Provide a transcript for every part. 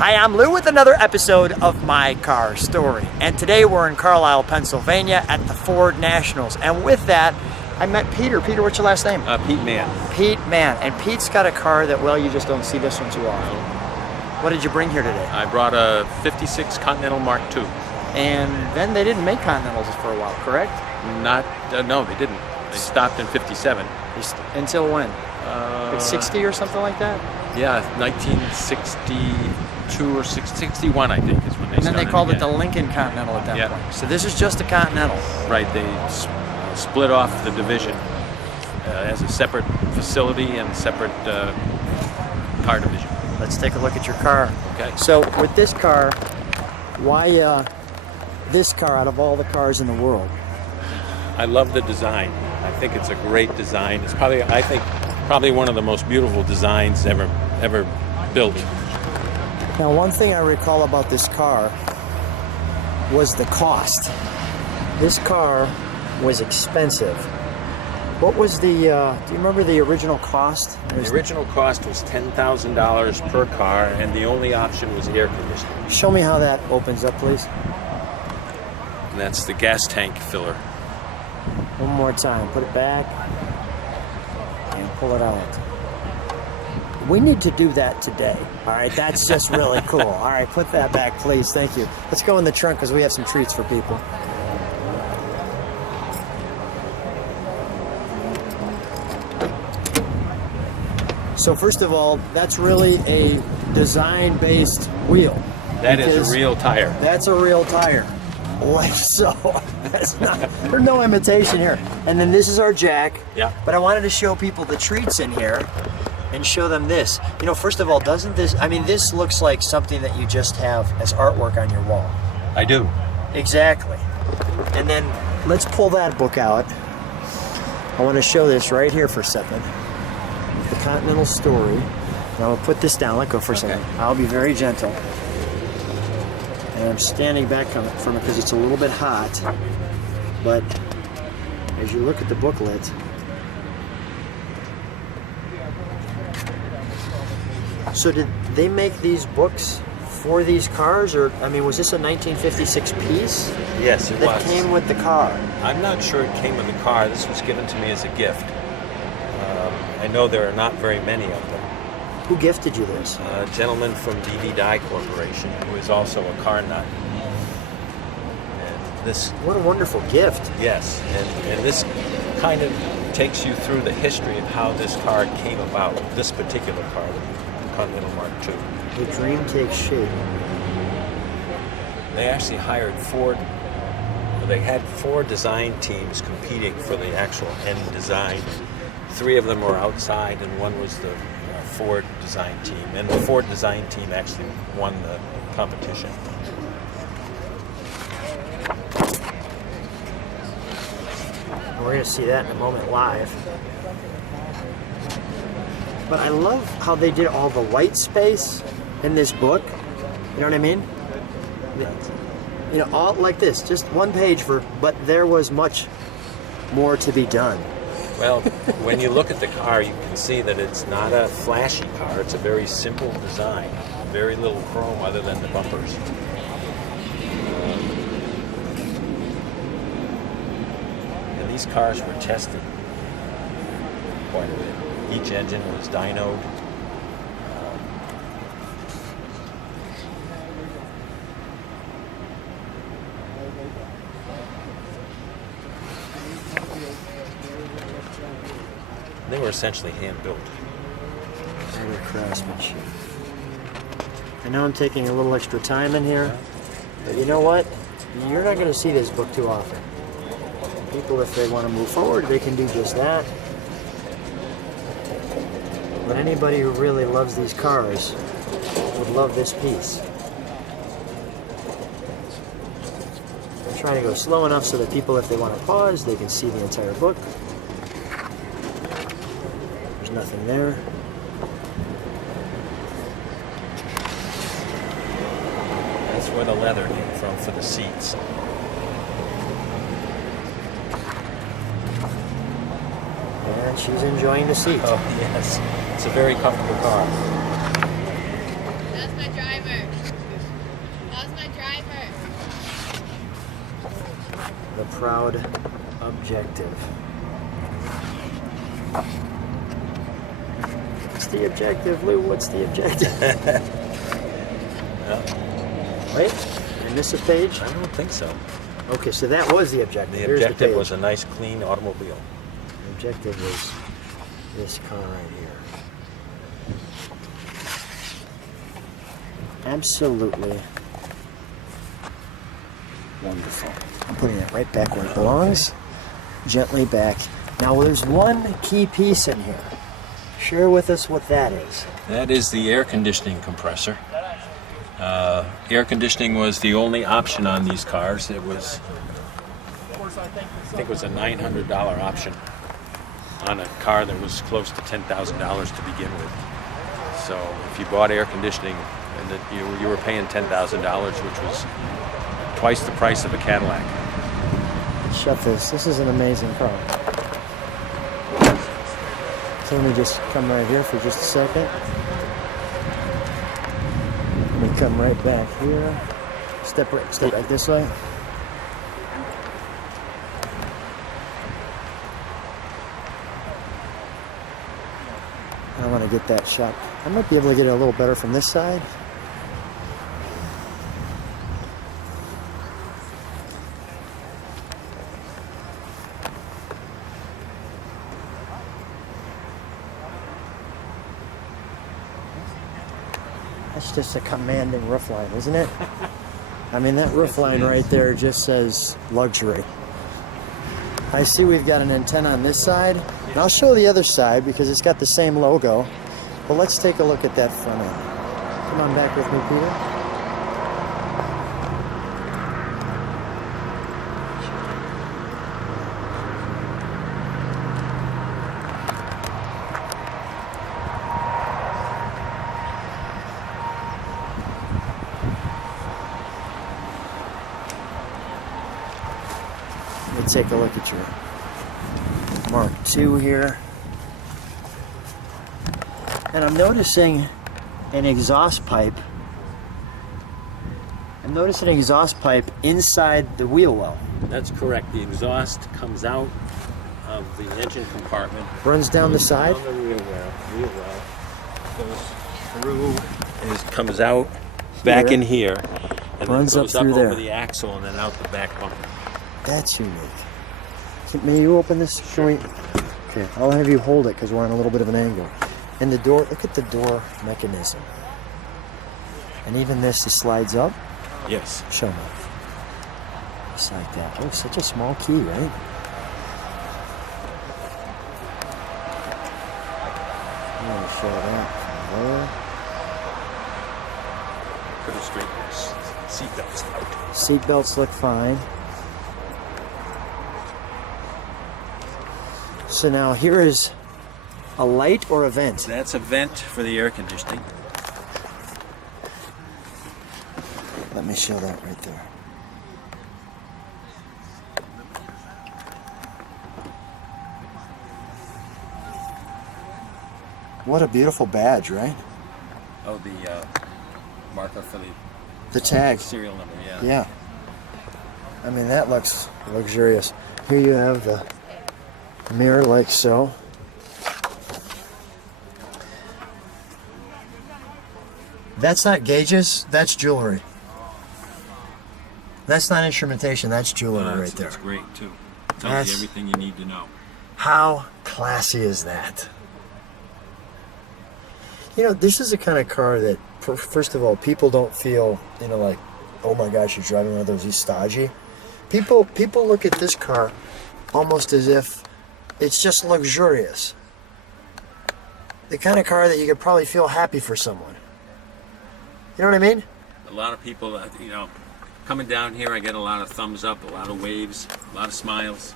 Hi, I'm Lou with another episode of My Car Story. And today we're in Carlisle, Pennsylvania at the Ford Nationals. And with that, I met Peter. Peter, what's your last name? Pete Mann. Pete Mann. And Pete's got a car that, well, you just don't see this one too often. What did you bring here today? I brought a 56 Continental Mark II. And then they didn't make Continentals for a while, correct? No, they didn't. They stopped in 57. Until when? Like 60 or something like that? Yeah, 1962 or 61, I think, is when they started. And then they called it the Lincoln Continental at that point. So this is just a Continental. Right, they split off the division as a separate facility and separate car division. Let's take a look at your car. Okay. So with this car, why this car out of all the cars in the world? I love the design. I think it's a great design. It's probably one of the most beautiful designs ever built. Now, one thing I recall about this car was the cost. This car was expensive. What was the, do you remember the original cost? The original cost was $10,000 per car, and the only option was air conditioning. Show me how that opens up, please. And that's the gas tank filler. One more time. Put it back and pull it out. We need to do that today. All right, that's just really cool. All right, put that back, please. Thank you. Let's go in the trunk because we have some treats for people. So first of all, that's really a design-based wheel. That is a real tire. That's a real tire. Like so. That's not, there's no imitation here. And then this is our jack. Yeah. But I wanted to show people the treats in here and show them this. You know, first of all, doesn't this, I mean, this looks like something that you just have as artwork on your wall. I do. Exactly. And then let's pull that book out. I want to show this right here for a second. The Continental story. Now I'll put this down. Let go for a second. I'll be very gentle. And I'm standing back from it because it's a little bit hot. But as you look at the booklet, so did they make these books for these cars, or I mean, was this a 1956 piece? Yes, it was. That came with the car. I'm not sure it came with the car. This was given to me as a gift. I know there are not very many of them. Who gifted you this? A gentleman from DD Dye Corporation, who is also a car nut. And this. What a wonderful gift. Yes, and this kind of takes you through the history of how this car came about. This particular car, the Continental Mark II. The dream takes shape. They actually hired Ford. They had 4 design teams competing for the actual end design. 3 of them were outside, and one was the Ford design team. And the Ford design team actually won the competition. We're going to see that in a moment live. But I love how they did all the white space in this book. You know what I mean? You know, all like this, just one page but there was much more to be done. Well, when you look at the car, you can see that it's not a flashy car. It's a very simple design. Very little chrome other than the bumpers. And these cars were tested quite a bit. Each engine was dynoed. They were essentially hand-built. Very craftsmanship. I know I'm taking a little extra time in here, but you know what? You're not going to see this book too often. People, if they want to move forward, they can do just that. But anybody who really loves these cars would love this piece. I'm trying to go slow enough so that people, if they want to pause, they can see the entire book. There's nothing there. That's where the leather came from for the seats. And she's enjoying the seat. Oh, yes. It's a very comfortable car. my driver. That was my driver. The proud objective. What's the objective, Lou? What's the objective? Wait, did I miss a page? I don't think so. Okay, so that was the objective. The Here's objective the was a nice, clean automobile. The objective was this car right here. Absolutely wonderful. I'm putting it right back where it belongs. Gently back. Now there's one key piece in here. Share with us what that is. That is the air conditioning compressor. Air conditioning was the only option on these cars. It was, I think it was a $900 option on a car that was close to $10,000 to begin with. So if you bought air conditioning, and that you were paying $10,000, which was twice the price of a Cadillac. Shut this. This is an amazing car. So let me just come right here for just a second. Let me come right back here. Step right this way. I want to get that shot. I might be able to get it a little better from this side. That's just a commanding roofline, isn't it? I mean, that roofline right there just says luxury. I see we've got an antenna on this side. And I'll show the other side because it's got the same logo. But let's take a look at that front end. Come on back with me, Peter. Let's take a look at your Mark II here. And I'm noticing an exhaust pipe. I'm noticing an exhaust pipe inside the wheel well. That's correct. The exhaust comes out of the engine compartment. Runs down the side? Down the wheel well. Goes through, and comes out back Here. in here. And Runs then up goes through over there. the axle and then out the back bumper. That's unique. May you open this? Can we? Okay, I'll have you hold it because we're on a little bit of an angle. And the door, look at the door mechanism. And even this slides up. Yes. Show me. Just like that. Oh, such a small key, right? I'm going to show that from there. Put it straight. Seatbelts out. Seatbelts look fine. So now here is a light or a vent. That's a vent for the air conditioning. Let me show that right there. What a beautiful badge, right? Oh, the marker for The tag. serial number, yeah. Yeah. I mean, that looks luxurious. Here you have the mirror like so. That's not gauges, that's jewelry. That's not instrumentation, that's jewelry right there. That's great, too. Tells That's- you everything you need to know. How classy is that? You know, this is the kind of car that, first of all, people don't feel, like, oh my gosh, you're driving one of those stodgy. People look at this car almost as if it's just luxurious. The kind of car that you could probably feel happy for someone. You know what I mean? A lot of people, coming down here, I get a lot of thumbs up, a lot of waves, a lot of smiles.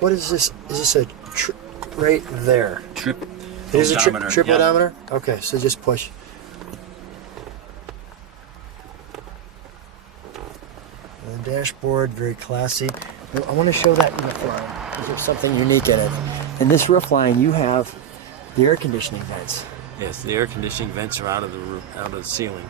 What is this? Is this a right there? Trip It is a odometer, trip yeah. odometer? Okay, so just push. The dashboard, very classy. I want to show that in the front. There's something unique in it. In this roof line, you have the air conditioning vents. Yes, the air conditioning vents are out of the roof, out of the ceiling.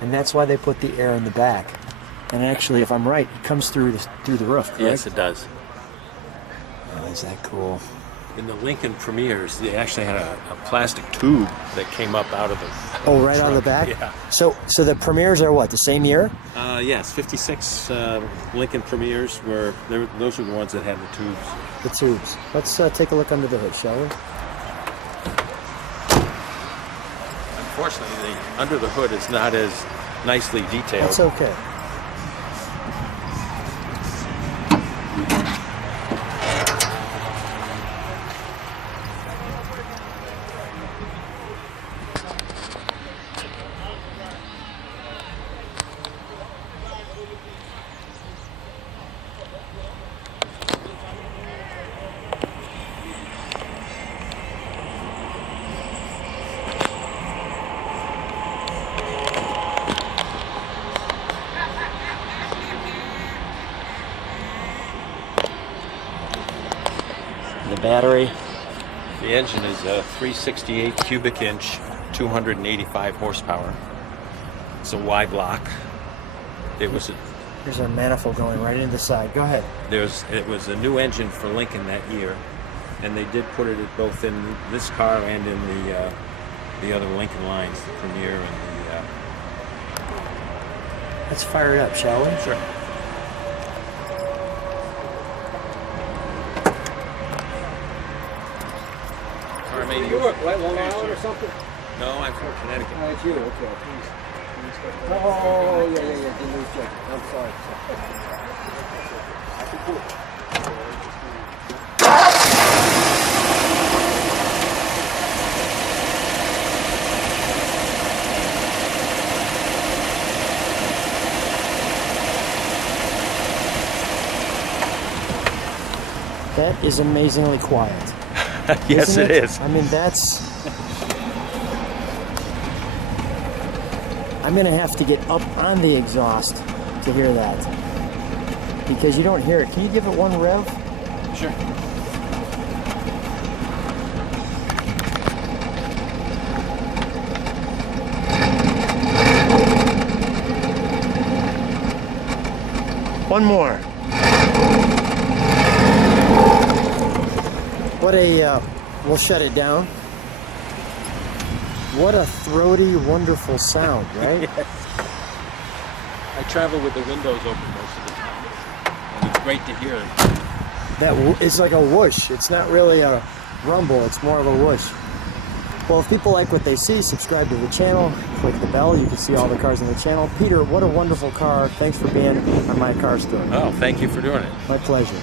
And that's why they put the air in the back. And actually, if I'm right, it comes through the roof, correct? Yes, it does. Oh, is that cool? In the Lincoln Premiers, they actually had a plastic tube that came up out of the Oh, right on the trunk. back? Yeah. So the Premiers are what, the same year? Yes, 56 Lincoln Premiers were, those were the ones that had the tubes. The tubes. Let's take a look under the hood, shall we? Unfortunately, the under the hood is not as nicely detailed. That's okay. The battery. The engine is a 368 cubic inch, 285 horsepower. It's a Y block. It was Here's our manifold going right into the side. Go ahead. it was a new engine for Lincoln that year, and they did put it both in this car and in the other Lincoln lines, the Premier and the. Let's fire it up, shall we? Sure. You work right Long Island or something? No, I'm from Connecticut. Oh, it's you. Okay. Please. Oh, yeah. Didn't lose check. I'm sorry. That is amazingly quiet. Yes, Isn't it is. I mean, that's... I'm going to have to get up on the exhaust to hear that. Because you don't hear it. Can you give it one rev? Sure. One more. What a, we'll shut it down. What a throaty, wonderful sound, right? Yes. I travel with the windows open most of the time, and it's great to hear. It's like a whoosh. It's not really a rumble, it's more of a whoosh. Well, if people like what they see, subscribe to the channel, click the bell, you can see all the cars on the channel. Peter, what a wonderful car. Thanks for being on my car story. Oh, thank you for doing it. My pleasure.